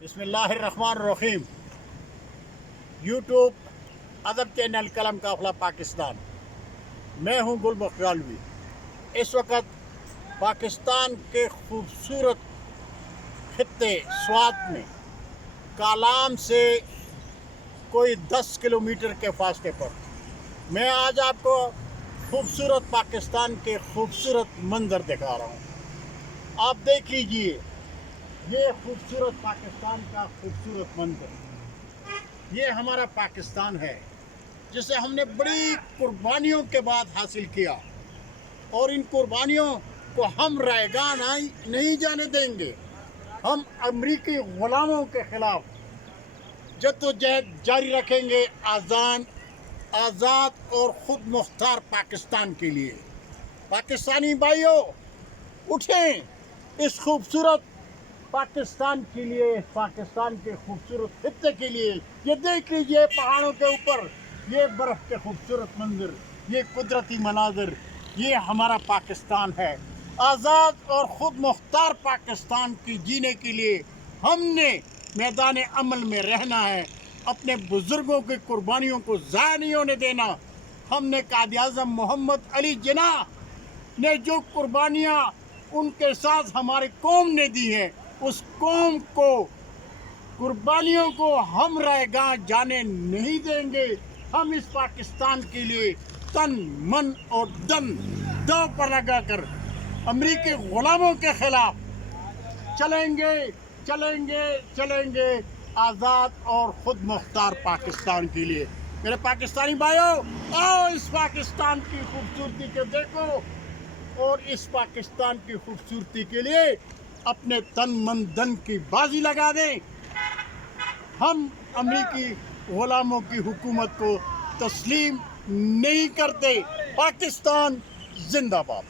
بسم اللہ الرحمن الرحیم۔ یوٹیوب ادب چینل قلم قافلہ پاکستان، میں ہوں گل بخشالوی۔ اس وقت پاکستان کے خوبصورت خطے سوات میں کالام سے کوئی 10 کلومیٹر کے فاصلے پر میں آج آپ کو خوبصورت پاکستان کے خوبصورت منظر دکھا رہا ہوں۔ آپ دیکھ لیجئے یہ خوبصورت پاکستان کا خوبصورت منظر۔ یہ ہمارا پاکستان ہے جسے ہم نے بڑی قربانیوں کے بعد حاصل کیا، اور ان قربانیوں کو ہم رائیگاں نہیں جانے دیں گے۔ ہم امریکی غلاموں کے خلاف جدوجہد جاری رکھیں گے، آزاد اور خود مختار پاکستان کے لیے۔ پاکستانی بھائیوں، اٹھیں اس خوبصورت پاکستان کے لیے، پاکستان کے خوبصورت خطے کے لیے۔ یہ دیکھ لیجئے پہاڑوں کے اوپر یہ برف کے خوبصورت منظر، یہ قدرتی مناظر، یہ ہمارا پاکستان ہے۔ آزاد اور خود مختار پاکستان کی جینے کے لیے ہم نے میدان عمل میں رہنا ہے۔ اپنے بزرگوں کی قربانیوں کو ضائع نہیں ہونے دینا۔ ہم نے قائد اعظم محمد علی جناح نے جو قربانیاں ان کے ساتھ ہماری قوم نے دی ہیں، اس قوم کو قربانیوں کو ہم رائیگاں جانے نہیں دیں گے۔ ہم اس پاکستان کے لیے تن من اور دم داؤ پر لگا کر امریکی غلاموں کے خلاف چلیں گے آزاد اور خود مختار پاکستان کے لیے۔ میرے پاکستانی بھائیوں، آؤ اس پاکستان کی خوبصورتی کو دیکھو، اور اس پاکستان کی خوبصورتی کے لیے اپنے تن من دن کی بازی لگا دیں۔ ہم امریکی غلاموں کی حکومت کو تسلیم نہیں کرتے۔ پاکستان زندہ باد۔